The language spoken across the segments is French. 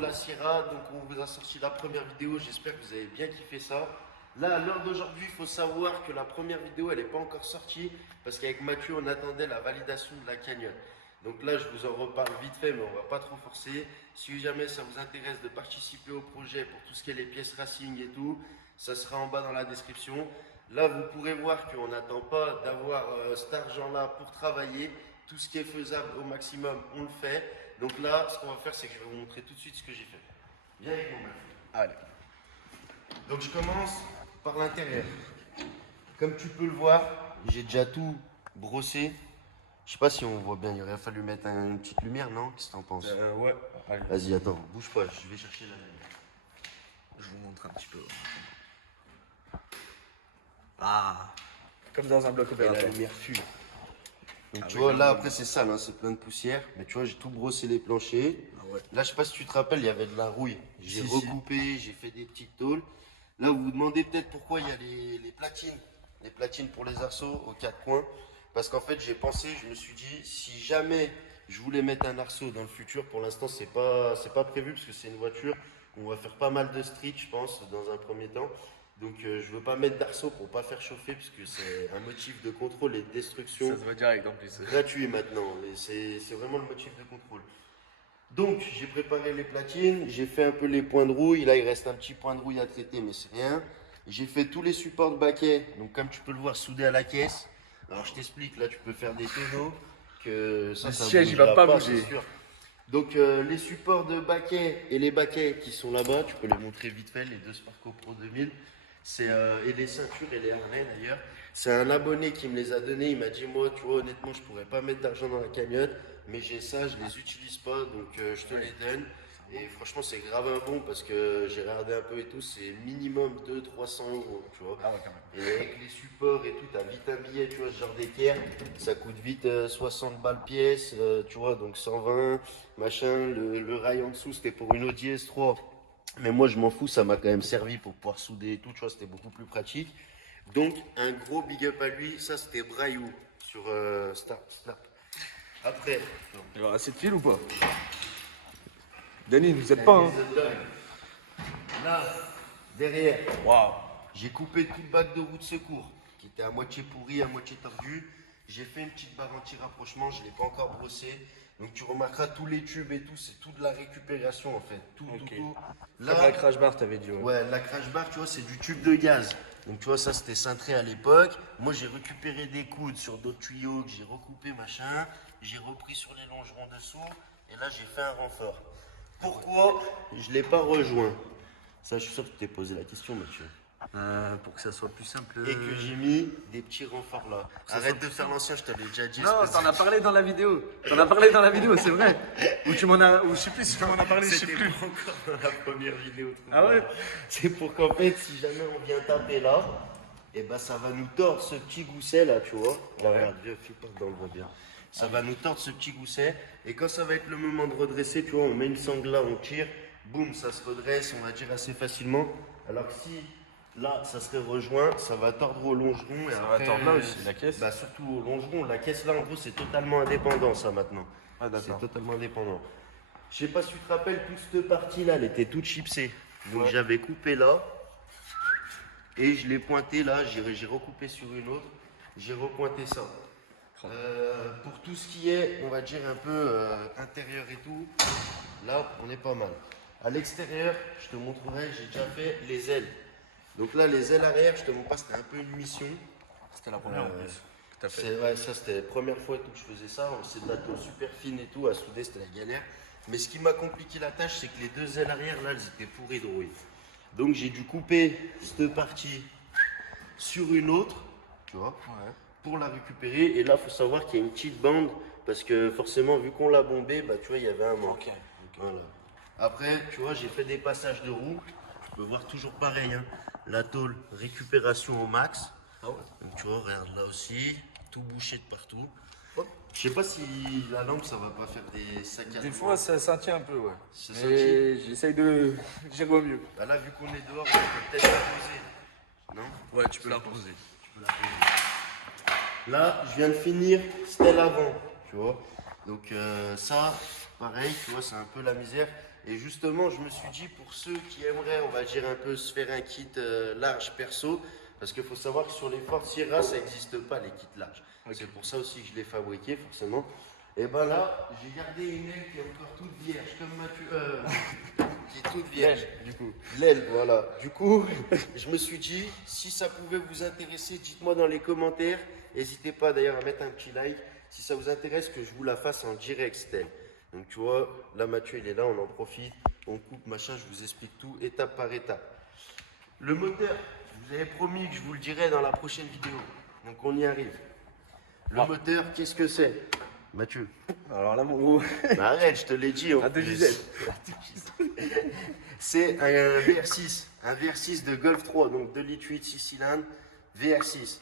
la Sierra, donc on vous a sorti la première vidéo, j'espère que vous avez bien kiffé ça. Là, à l'heure d'aujourd'hui, il faut savoir que la première vidéo, elle n'est pas encore sortie, parce qu'avec Mathieu, on attendait la validation de la cagnotte. Donc là, je vous en reparle vite fait, mais on va pas trop forcer. Si jamais ça vous intéresse de participer au projet pour tout ce qui est les pièces racing et tout, ça sera en bas dans la description. Là, vous pourrez voir qu'on n'attend pas d'avoir cet argent-là pour travailler. Tout ce qui est faisable au maximum, on le fait. Donc là, ce qu'on va faire, c'est que je vais vous montrer tout de suite ce que j'ai fait. Viens avec moi, Mathieu. Allez. Donc je commence par l'intérieur. Comme tu peux le voir, j'ai déjà tout brossé. Je sais pas si on voit bien, il aurait fallu mettre une petite lumière, non? Qu'est-ce que t'en penses? Ouais. Allez, Vas-y, attends, bouge pas, je vais chercher la lumière. je vous montre un petit peu. Ah, comme dans un bloc Et la opératoire. lumière fume. Donc Ah tu oui, vois, oui, là oui. après c'est sale, hein, c'est plein de poussière. Mais tu vois, j'ai tout brossé les planchers. Ah ouais. Là, je sais pas si tu te rappelles, il y avait de la rouille. J'ai Si, si. recoupé, j'ai fait des petites tôles. Là, vous vous demandez peut-être pourquoi il y a les platines. Les platines pour les arceaux aux 4 coins. Parce qu'en fait, j'ai pensé, je me suis dit, si jamais je voulais mettre un arceau dans le futur, pour l'instant, c'est pas prévu parce que c'est une voiture. On va faire pas mal de street, je pense, dans un premier temps. Donc, je veux pas mettre d'arceau pour pas faire chauffer parce que c'est un motif de contrôle et de destruction Ça se voit direct en plus. gratuit maintenant. Et c'est vraiment le motif de contrôle. Donc, j'ai préparé les platines, j'ai fait un peu les points de rouille. Là, il reste un petit point de rouille à traiter, mais c'est rien. J'ai fait tous les supports de baquet, donc comme tu peux le voir, soudés à la caisse. Alors, je t'explique, là, tu peux faire des tonneaux. Que ça, Le ça siège, il bougera va pas c'est bouger. sûr. Donc, les supports de baquet et les baquets qui sont là-bas, tu peux les montrer vite fait, les deux Sparco Pro 2000. Et les ceintures et les harnais d'ailleurs. C'est un abonné qui me les a donnés. Il m'a dit, moi, tu vois, honnêtement, je pourrais pas mettre d'argent dans la cagnotte, mais j'ai ça, je les utilise pas, donc je te les donne. Et franchement, c'est grave un bon parce que j'ai regardé un peu et tout, c'est minimum 200-300 euros, tu vois. Ah ouais, quand même. Et avec les supports et tout, t'as vite un billet, tu vois, ce genre d'équerre, ça coûte vite 60 balles pièce, tu vois, donc 120, machin. Le rail en dessous, c'était pour une Audi S3. Mais moi, je m'en fous, ça m'a quand même servi pour pouvoir souder et tout, tu vois, c'était beaucoup plus pratique. Donc, un gros big up à lui, ça c'était Brayou sur Snap. Après, Il y aura assez de fil ou pas? Danny, nous aide pas, hein? là, derrière, Waouh. j'ai coupé tout le bac de roue de secours, qui était à moitié pourri, à moitié tordu. J'ai fait une petite barre anti-rapprochement, je ne l'ai pas encore brossé. Donc tu remarqueras tous les tubes et tout, c'est tout de la récupération en fait. Tout, Ok. tout. Comme la crash bar, t'avais dit, ouais. Ouais, la crash bar, tu vois, c'est du tube de gaz. Donc, tu vois, ça, c'était cintré à l'époque. Moi, j'ai récupéré des coudes sur d'autres tuyaux que j'ai recoupé, machin. J'ai repris sur les longerons dessous. Et là, j'ai fait un renfort. Pourquoi je ne l'ai pas rejoint? Ça, je suis sûr que tu t'es posé la question, Mathieu. Pour que ça soit plus simple. Et que j'ai mis des petits renforts là. Arrête de faire l'ancien, je t'avais déjà dit. Non, espèce t'en de- as parlé dans la vidéo. T'en as parlé dans la vidéo, c'est vrai. Ou tu m'en as. Ou je sais plus si tu m'en as parlé, je sais C'était plus. pas encore dans la première vidéo. trouve Ah ouais? pas. C'est pour qu'en fait, si jamais on vient taper là, et ben ça va nous tordre ce petit gousset là, tu vois. Là, regarde, vieux, file pas dedans, on le voit bien. Ça va nous tordre ce petit gousset. Et quand ça va être le moment de redresser, tu vois, on met une sangle là, on tire, boum, ça se redresse, on va dire assez facilement. Alors que si là, ça serait rejoint, ça va tordre au longeron. Et Ça va après, tordre là aussi, la caisse. Bah surtout au longeron. La caisse là, en gros, c'est totalement indépendant ça maintenant. Ah, d'accord. C'est totalement indépendant. Je sais pas si tu te rappelles, toute cette partie-là, elle était toute chipsée. Donc Ouais. j'avais coupé là. Et je l'ai pointé là, j'ai recoupé sur une autre. J'ai repointé ça. Pour tout ce qui est, on va dire un peu intérieur et tout, là, on est pas mal. À l'extérieur, je te montrerai, j'ai déjà fait les ailes. Donc là, les ailes arrière, je te montre pas, c'était un peu une mission. C'était la première en plus. Tout à fait. Ouais, ça c'était la première fois et tout que je faisais ça. C'est de la tôle super fine et tout, à souder c'était la galère. Mais ce qui m'a compliqué la tâche, c'est que les deux ailes arrière là, elles étaient pourries de rouille. Donc j'ai dû couper cette partie sur une autre, tu vois, Ouais. pour la récupérer. Et là, il faut savoir qu'il y a une petite bande parce que forcément, vu qu'on l'a bombé, bah tu vois, il y avait un manque. Ok. Voilà. Après, tu vois, j'ai fait des passages de roue. Tu peux voir toujours pareil, hein. La tôle, récupération au max. Ah ouais. Donc tu vois, regarde là aussi, tout bouché de partout. Je sais pas si la lampe ça va pas faire des saccades. Des fois, ça tient un peu, ouais. Ça Mais j'essaye de gérer au mieux. Bah là, vu qu'on est dehors, on peut peut-être la poser. Non? Ouais, tu peux la reposer. Tu peux la poser. Là, je viens de finir stèle avant, tu vois. Donc ça, pareil, tu vois, c'est un peu la misère. Et justement, je me suis dit, pour ceux qui aimeraient, on va dire un peu, se faire un kit large perso, parce qu'il faut savoir que sur les Ford Sierra, ça n'existe pas les kits larges. Ok. C'est pour ça aussi que je l'ai fabriqué, forcément. Et ben là, j'ai gardé une aile qui est encore toute vierge, comme Mathieu. Qui est toute vierge. Du coup. L'aile, voilà. Du coup, je me suis dit, si ça pouvait vous intéresser, dites-moi dans les commentaires. N'hésitez pas d'ailleurs à mettre un petit like si ça vous intéresse que je vous la fasse en direct, Stell. Donc tu vois, là Mathieu il est là, on en profite, on coupe, machin, je vous explique tout étape par étape. Le moteur, je vous avais promis que je vous le dirai dans la prochaine vidéo. Donc on y arrive. Le moteur, qu'est-ce que c'est, Mathieu? Alors là, mon gros. Bah arrête, je te l'ai dit. À 2JZ. C'est un VR6, un VR6 de Golf 3, donc 2 litres 8, 6 cylindres, VR6.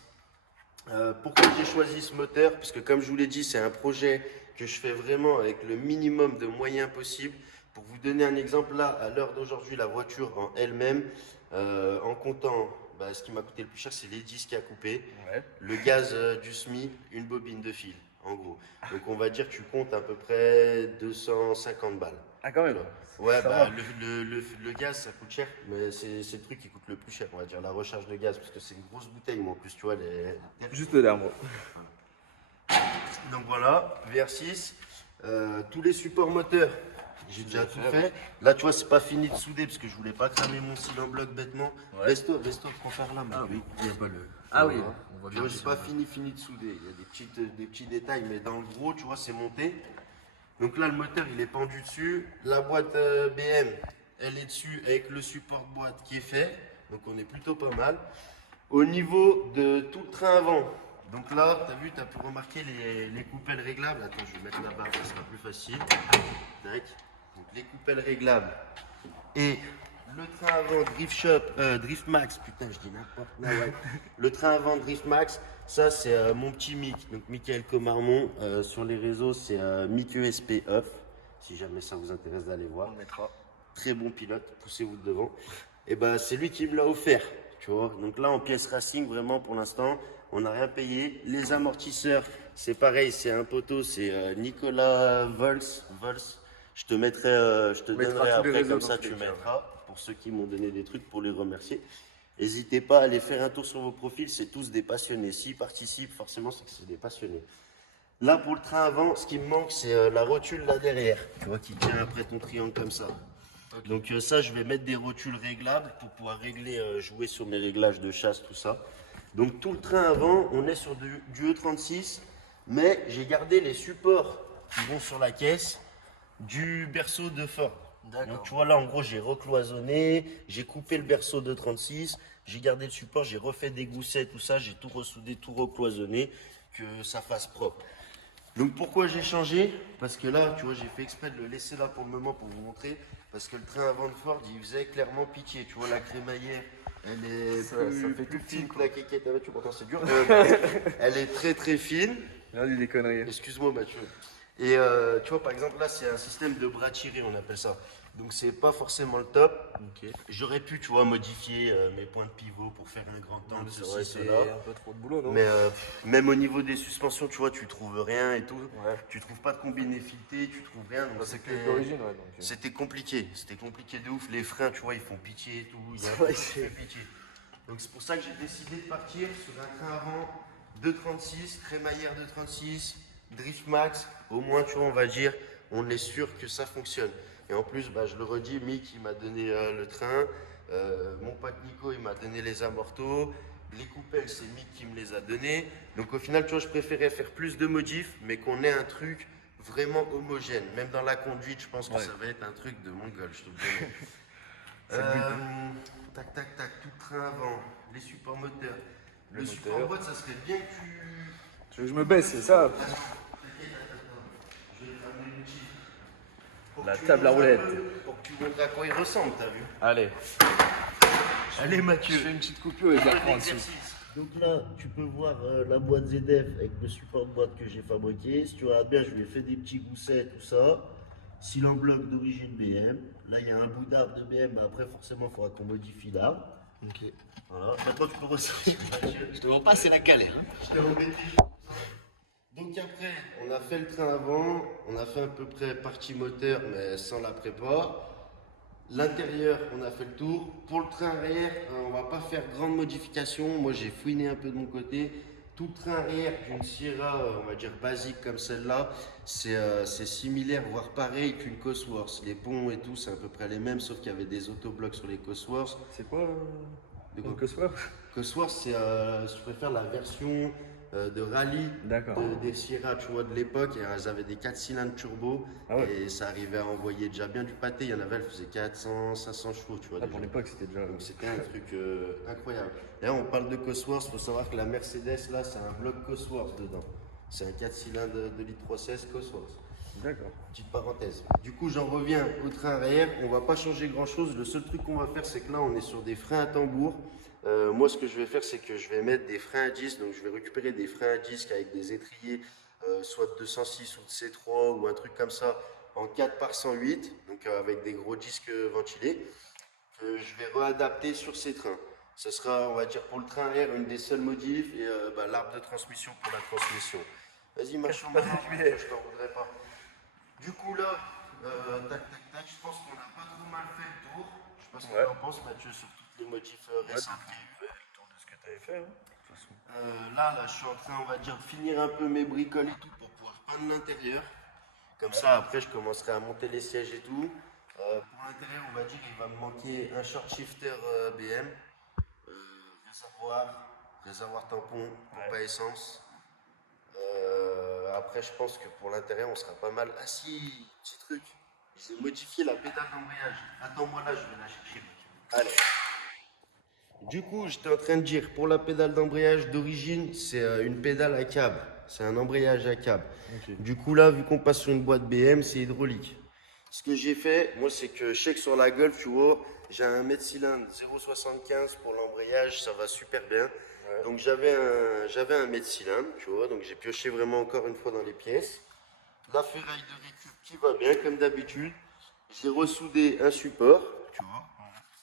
Pourquoi j'ai choisi ce moteur? Parce que comme je vous l'ai dit, c'est un projet que je fais vraiment avec le minimum de moyens possible. Pour vous donner un exemple, là, à l'heure d'aujourd'hui, la voiture en elle-même, en comptant, ce qui m'a coûté le plus cher, c'est les disques à couper, Ouais. le gaz du SMI, une bobine de fil, en gros. Donc on va dire que tu comptes à peu près 250 balles. Ah, quand même. Ouais, Ça bah, va. le gaz ça coûte cher, mais c'est le truc qui coûte le plus cher, on va dire, la recharge de gaz, parce que c'est une grosse bouteille, moi en plus, tu vois. Juste l'air, moi. Donc voilà, VR6, tous les supports moteurs, j'ai déjà tout fait. Là, tu vois, c'est pas fini de souder, parce que je voulais pas cramer mon cyle en bloc bêtement. Ouais. Baisse-toi, prends par là, Ah moi. oui, il n'y a pas le. Ah oui, on voit Tu bien. vois, j'ai pas fini de souder. Il y a des petits détails, mais dans le gros, tu vois, c'est monté. Donc là, le moteur, il est pendu dessus. La boîte BM, elle est dessus avec le support de boîte qui est fait. Donc on est plutôt pas mal. Au niveau de tout le train avant, donc là, tu as vu, tu as pu remarquer les coupelles réglables. Attends, je vais mettre là-bas, ça sera plus facile. Tac. Donc les coupelles réglables. Et le train avant Drift Max, putain, je dis n'importe quoi. Ouais. Le train avant Drift Max, ça c'est mon petit Mick, donc Michael Comarmon. Sur les réseaux, c'est Mick ESP Off, si jamais ça vous intéresse d'aller voir. On le mettra. Très bon pilote, poussez-vous de devant. Et ben c'est lui qui me l'a offert, tu vois. Donc là en pièce racing, vraiment pour l'instant, on n'a rien payé. Les amortisseurs, c'est pareil, c'est un poteau, c'est Nicolas Vols. Je te mettrai, je te mettra donnerai tous les après, réseaux comme dans ça tous tu les cas, mettras, pour ceux qui m'ont donné des trucs, pour les remercier. N'hésitez pas à aller faire un tour sur vos profils, c'est tous des passionnés. S'ils participent, forcément, c'est que c'est des passionnés. Là, pour le train avant, ce qui me manque, c'est la rotule là derrière, tu vois, qui tient après ton triangle comme ça. Ok. Donc ça, je vais mettre des rotules réglables pour pouvoir régler, jouer sur mes réglages de chasse, tout ça. Donc tout le train avant, on est sur du E36, mais j'ai gardé les supports qui vont sur la caisse du berceau de Ford. Donc tu vois là, en gros, j'ai recloisonné, j'ai coupé le berceau de 36, j'ai gardé le support, j'ai refait des goussets, tout ça, j'ai tout ressoudé, tout recloisonné, que ça fasse propre. Donc pourquoi j'ai changé? Parce que là, tu vois, j'ai fait exprès de le laisser là pour le moment pour vous montrer. Parce que le train avant de Ford, il faisait clairement pitié. Tu vois, la crémaillère, elle est Ça plus, fait plus tout fine petit, que la quéquette. Ah, tu pourtant c'est dur. Elle est très très fine. Là, dit des conneries. Excuse-moi Mathieu. Et tu vois, par exemple, là, c'est un système de bras tirés, on appelle ça. Donc c'est pas forcément le top. J'aurais pu, tu vois, modifier mes points de pivot pour faire un grand angle, ceci, cela. un peu trop de boulot, non? Mais même au niveau des suspensions, tu vois, tu trouves rien et tout. Ouais. Tu trouves pas de combiné fileté, tu trouves rien. Donc C'est que d'origine, ouais. Donc, c'était compliqué de ouf. Les freins, tu vois, ils font pitié et tout. Il y a un Ouais, truc qui fait pitié. Donc c'est pour ça que j'ai décidé de partir sur un train avant 236, crémaillère 236, Drift Max. Au moins, tu vois, on va dire, on est sûr que ça fonctionne. Et en plus, je le redis, Mick, il m'a donné le train. Mon pote Nico, il m'a donné les amortos. Les coupelles, c'est Mick qui me les a donnés. Donc au final, tu vois, je préférais faire plus de modifs, mais qu'on ait un truc vraiment homogène. Même dans la conduite, je pense que ça va être un truc de mongol, je te le dis. Tac, tac, tac, tout train avant, les supports moteurs. Le support moteur. boîte, ça serait bien que Tu veux que je me baisse, c'est ça? je vais te ramener l'outil. Pour La que tu table à montres un roulettes. peu, pour que tu montres à quoi il ressemble, t'as vu? Allez. Allez Mathieu. Je fais une petite coupure et je la reprends dessus. Donc là, tu peux voir la boîte ZF avec le support de boîte que j'ai fabriqué. Si tu regardes bien, je lui ai fait des petits goussets, tout ça. Cyle en bloc d'origine BM. Là, il y a un bout d'arbre de BM, mais après, forcément, il faudra qu'on modifie l'arbre. Ok. Voilà. Maintenant, tu peux ressortir. Je te vois pas, c'est la galère. Hein. Je t'ai embêté. Donc après, on a fait le train avant, on a fait à peu près partie moteur, mais sans la prépa. L'intérieur, on a fait le tour. Pour le train arrière, on va pas faire grande modification. Moi, j'ai fouiné un peu de mon côté. Tout le train arrière d'une Sierra, on va dire basique comme celle-là, c'est similaire, voire pareil qu'une Cosworth. Les ponts et tout, c'est à peu près les mêmes, sauf qu'il y avait des autoblocs sur les Cosworth. C'est quoi De quoi? une Cosworth? Cosworth, c'est, je préfère la version de rallye D'accord. des Sierra, tu vois, de l'époque. Et elles avaient des 4 cylindres turbo Ah ouais. et ça arrivait à envoyer déjà bien du pâté. Il y en avait, elles faisaient 400, 500 chevaux, tu vois. Ah, déjà. pour l'époque, c'était déjà. Donc c'était un truc incroyable. D'ailleurs, on parle de Cosworth, il faut savoir que la Mercedes, là, c'est un bloc Cosworth dedans. C'est un 4 cylindres de litre 316 Cosworth. D'accord. Petite parenthèse. Du coup, j'en reviens au train arrière. On va pas changer grand chose. Le seul truc qu'on va faire, c'est que là, on est sur des freins à tambour. Moi, ce que je vais faire, c'est que je vais mettre des freins à disque. Donc, je vais récupérer des freins à disque avec des étriers, soit de 206 ou de C3 ou un truc comme ça, en 4 par 108, donc avec des gros disques ventilés, que je vais réadapter sur ces trains. Ce sera, on va dire, pour le train arrière, une des seules modifs et l'arbre de transmission pour la transmission. Vas-y, marche en avant, je t'en voudrais pas. Du coup là, tac tac tac, je pense qu'on n'a pas trop mal fait le tour. Je sais pas ce que Ouais. tu en penses, Mathieu, sur toutes les motifs récents qu'il y a eu. Le tour de ce que tu avais fait, hein, de toute façon. Là, je suis en train, on va dire, de finir un peu mes bricoles et tout pour pouvoir peindre l'intérieur. Comme ça, après, je commencerai à monter les sièges et tout. Pour l'intérieur, on va dire, il va me manquer un short shifter BM, réservoir tampon, pompe à essence. Après, je pense que pour l'intérieur, on sera pas mal. Ah si, petit truc. J'ai modifié la pédale d'embrayage. Attends-moi là, je vais la chercher. Allez. Du coup, j'étais en train de dire, pour la pédale d'embrayage d'origine, c'est une pédale à câble. C'est un embrayage à câble. Ok. Du coup, là, vu qu'on passe sur une boîte BM, c'est hydraulique. Ce que j'ai fait, moi, c'est que je sais que sur la Golf, tu vois, j'ai un mètre cylindre 0,75 pour l'embrayage, ça va super bien. Ouais. Donc j'avais un mètre cylindre, tu vois, donc j'ai pioché vraiment encore une fois dans les pièces. La ferraille de récup qui va bien comme d'habitude. J'ai ressoudé un support, tu vois,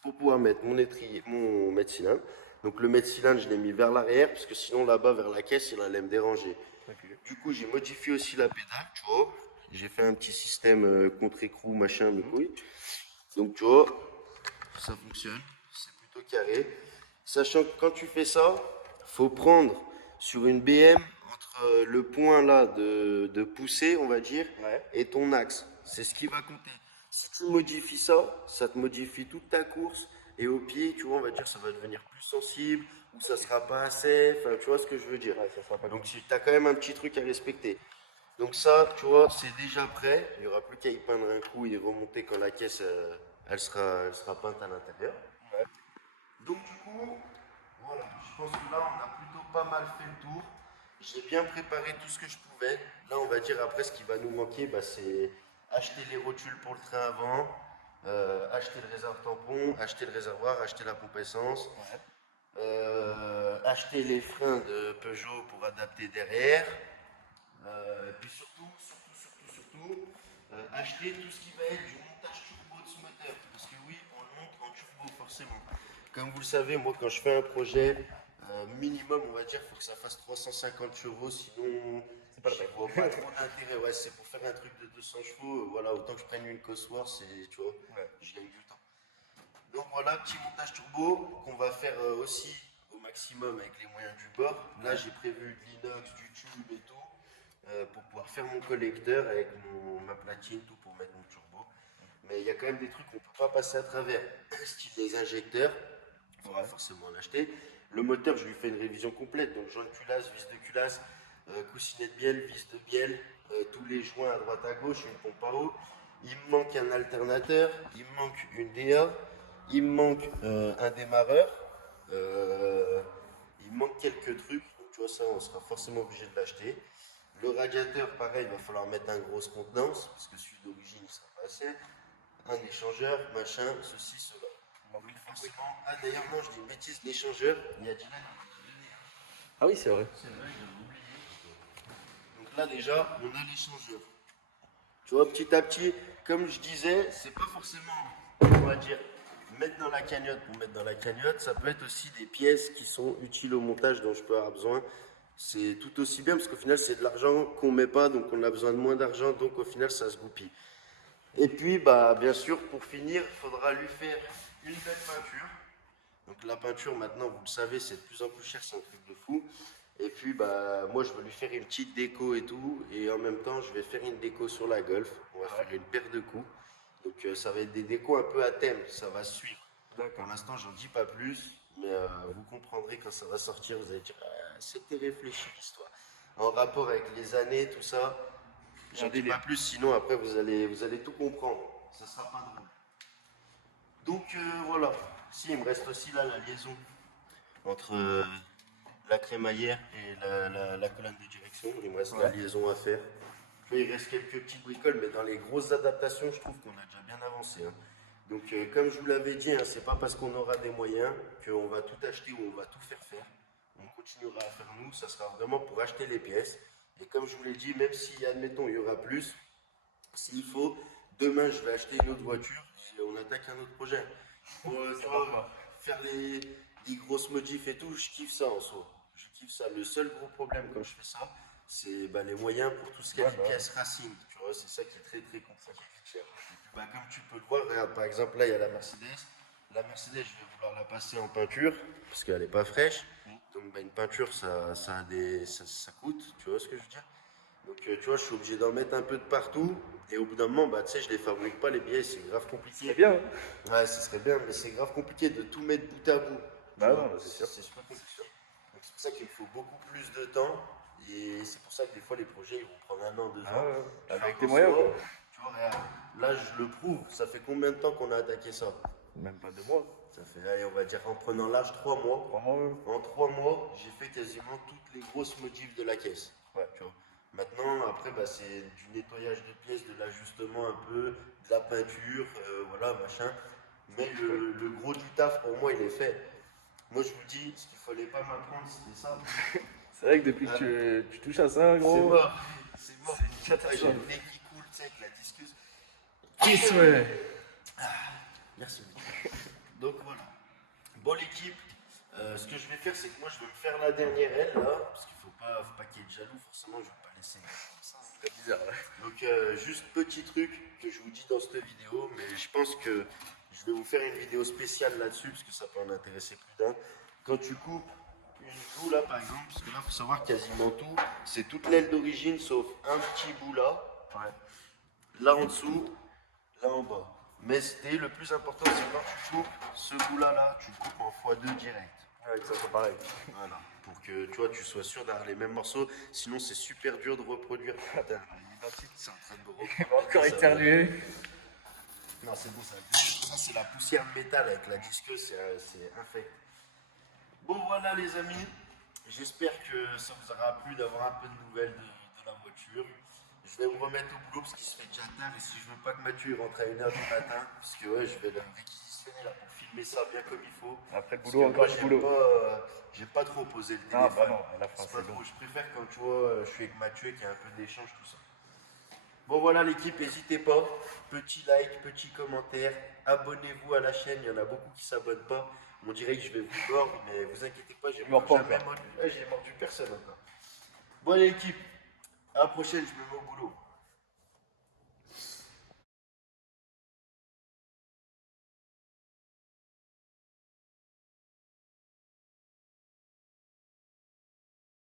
pour pouvoir mettre mon étrier, mon mètre cylindre. Donc le mètre cylindre, je l'ai mis vers l'arrière, parce que sinon là-bas vers la caisse, il allait me déranger. Ok. Du coup, j'ai modifié aussi la pédale, tu vois. J'ai fait un petit système contre-écrou, machin, mes couilles. Donc tu vois, ça fonctionne, c'est plutôt carré. Sachant que quand tu fais ça, faut prendre sur une BM entre le point là de poussée, on va dire, Ouais. et ton axe. C'est ce qui va compter. Si tu modifies ça, ça te modifie toute ta course. Et au pied, tu vois, on va dire, ça va devenir plus sensible, ou ça sera pas assez. Enfin, tu vois ce que je veux dire. Ouais, ça sera pas Donc, tu as quand même un petit truc à respecter. Donc ça, tu vois, c'est déjà prêt. Il n'y aura plus qu'à y peindre un coup et remonter quand la caisse, elle sera peinte à l'intérieur. Ouais. Donc du coup, voilà, je pense que là, on a plutôt pas mal fait le tour. J'ai bien préparé tout ce que je pouvais. Là, on va dire après, ce qui va nous manquer, bah, c'est acheter les rotules pour le train avant, acheter le réservoir tampon, acheter le réservoir, acheter la pompe essence, Ouais. acheter les freins de Peugeot pour adapter derrière. Et puis surtout, acheter tout ce qui va être du montage turbo de ce moteur. Parce que oui, on le monte en turbo forcément. Comme vous le savez, moi quand je fais un projet, minimum on va dire, il faut que ça fasse 350 chevaux, sinon C'est pas la je peine. vois pas trop d'intérêt. Ouais, c'est pour faire un truc de 200 chevaux, voilà, autant que je prenne une Cosworth, tu vois, Ouais. je gagne du temps. Donc voilà, petit montage turbo qu'on va faire aussi au maximum avec les moyens du bord. Là, j'ai prévu de l'inox, du tube et tout pour pouvoir faire mon collecteur avec ma platine, tout pour mettre mon turbo. Mais il y a quand même des trucs qu'on ne peut pas passer à travers, style les injecteurs, il faudra forcément l'acheter. Le moteur, je lui fais une révision complète, donc joint de culasse, vis de culasse, coussinet de bielle, vis de bielle, tous les joints à droite à gauche, une pompe à eau. Il me manque un alternateur, il me manque une DA, il me manque un démarreur, il me manque quelques trucs, donc tu vois ça on sera forcément obligé de l'acheter. Le radiateur pareil, il va falloir mettre un grosse contenance, parce que celui d'origine il sera pas assez. Un échangeur, machin, ceci, cela. Donc forcément, ah d'ailleurs non je dis une bêtise, l'échangeur, il y a Dylan qui m'a donné. Ah oui, c'est vrai. C'est vrai, j'avais oublié. Donc là déjà, on a l'échangeur. Tu vois, petit à petit, comme je disais, c'est pas forcément, on va dire, mettre dans la cagnotte pour mettre dans la cagnotte. Ça peut être aussi des pièces qui sont utiles au montage dont je peux avoir besoin. C'est tout aussi bien parce qu'au final, c'est de l'argent qu'on met pas, donc on a besoin de moins d'argent, donc au final, ça se goupille. Et puis, bah, bien sûr, pour finir, il faudra lui faire une belle peinture. Donc la peinture, maintenant, vous le savez, c'est de plus en plus cher, c'est un truc de fou. Et puis, bah, moi, je vais lui faire une petite déco et tout. Et en même temps, je vais faire une déco sur la Golf. On va faire une paire de coups. Donc ça va être des décos un peu à thème, ça va suivre. Pour l'instant, j'en dis pas plus, mais vous comprendrez quand ça va sortir, vous allez dire, ah, c'était réfléchi l'histoire. En rapport avec les années, tout ça, j'en dis pas plus, sinon après vous allez tout comprendre. Ça sera pas drôle. Donc voilà. Si, il me reste aussi là la liaison entre la crémaillère et la colonne de direction. Il me reste la liaison à faire. Tu vois, il reste quelques petites bricoles, mais dans les grosses adaptations, je trouve qu'on a déjà bien avancé, hein. Donc, comme je vous l'avais dit, hein, c'est pas parce qu'on aura des moyens qu'on va tout acheter ou on va tout faire faire. On continuera à faire nous, ça sera vraiment pour acheter les pièces. Et comme je vous l'ai dit, même si, admettons, il y aura plus, s'il faut, demain, je vais acheter une autre voiture et on attaque un autre projet. Pour faire des grosses modifs et tout, je kiffe ça en soi. Je kiffe ça. Le seul gros problème quand je fais ça, c'est bah, les moyens pour tout ce qui est pièces racines. Tu vois, c'est ça qui est très très compliqué. Bah, comme tu peux le voir, regarde, par exemple, là, il y a la Mercedes. La Mercedes, je vais vouloir la passer en peinture parce qu'elle n'est pas fraîche. Donc, bah, une peinture, ça coûte. Tu vois ce que je veux dire? Donc, tu vois, je suis obligé d'en mettre un peu de partout. Et au bout d'un moment, bah, tu sais, je les fabrique pas, les billets, c'est grave compliqué. C'est bien, hein. Ouais, ce serait bien, mais c'est grave compliqué de tout mettre bout à bout. Bah Tu vois, non, c'est sûr. C'est super compliqué. Donc, c'est pour ça qu'il faut beaucoup plus de temps. Et c'est pour ça que des fois, les projets, ils vont prendre 1 an, 2 ans. Ah ouais, Alors avec qu'en tes moyens, soi, quoi. tu vois, regarde, là, je le prouve. Ça fait combien de temps qu'on a attaqué ça? Même pas 2 mois. Ça fait, allez, on va dire, en prenant large 3 mois. Vraiment, En 3 mois, j'ai fait quasiment toutes les grosses modifs de la caisse. ouais. Tu vois. Maintenant, après, bah, c'est du nettoyage de pièces, de l'ajustement un peu, de la peinture, voilà, machin. Mais le gros du taf, pour moi, il est fait. Moi, je vous dis, ce qu'il fallait pas m'apprendre, c'était ça. C'est vrai que depuis que tu touches à ça, C'est gros. mort. C'est mort. C'est une Ah, catastrophe. j'ai le nez qui coule, tu sais, avec la discuse. Kiss, ouais. Merci. Donc voilà. Bon l'équipe, ce que je vais faire, c'est que moi je vais me faire la dernière aile là, parce qu'il faut pas qu'il y ait de jaloux, forcément je vais pas laisser comme ça. C'est bizarre, là. Donc juste petit truc que je vous dis dans cette vidéo, mais je pense que je vais vous faire une vidéo spéciale là-dessus, parce que ça peut en intéresser plus d'un. Quand tu coupes une bout là par exemple, parce que là il faut savoir quasiment tout, c'est toute l'aile d'origine sauf un petit bout là, là en dessous, là en bas. Mais le plus important, c'est quand tu coupes ce bout-là, tu le coupes en x2 direct. Ouais, ça soit pareil. Voilà. Pour que tu vois, tu sois sûr d'avoir les mêmes morceaux. Sinon, c'est super dur de reproduire. Putain, l'identique, c'est en train de me Il va encore ça. éternuer. Non, c'est bon, ça c'est la poussière de métal avec la disqueuse, c'est infect. Bon, voilà, les amis. J'espère que ça vous aura plu d'avoir un peu de nouvelles de la voiture. Je vais me remettre au boulot parce qu'il se fait déjà tard et si je veux pas que Mathieu rentre à 1h du matin, parce que ouais, je vais le réquisitionner là pour filmer ça bien comme il faut. Après le Parce boulot, que moi, encore du boulot. J'aime pas trop poser le Ah, téléphone. bah non, à la fin, C'est pas c'est trop. bon. Je préfère quand tu vois, je suis avec Mathieu qu'il y a un peu d'échange, tout ça. Bon voilà l'équipe, n'hésitez pas. Petit like, petit commentaire. Abonnez-vous à la chaîne, il y en a beaucoup qui s'abonnent pas. On dirait que je vais vous mordre, mais vous inquiétez pas, j'ai mords pas jamais encore. mordu. Ouais, j'ai mordu personne encore. Bon l'équipe, à la prochaine, je me mets au boulot.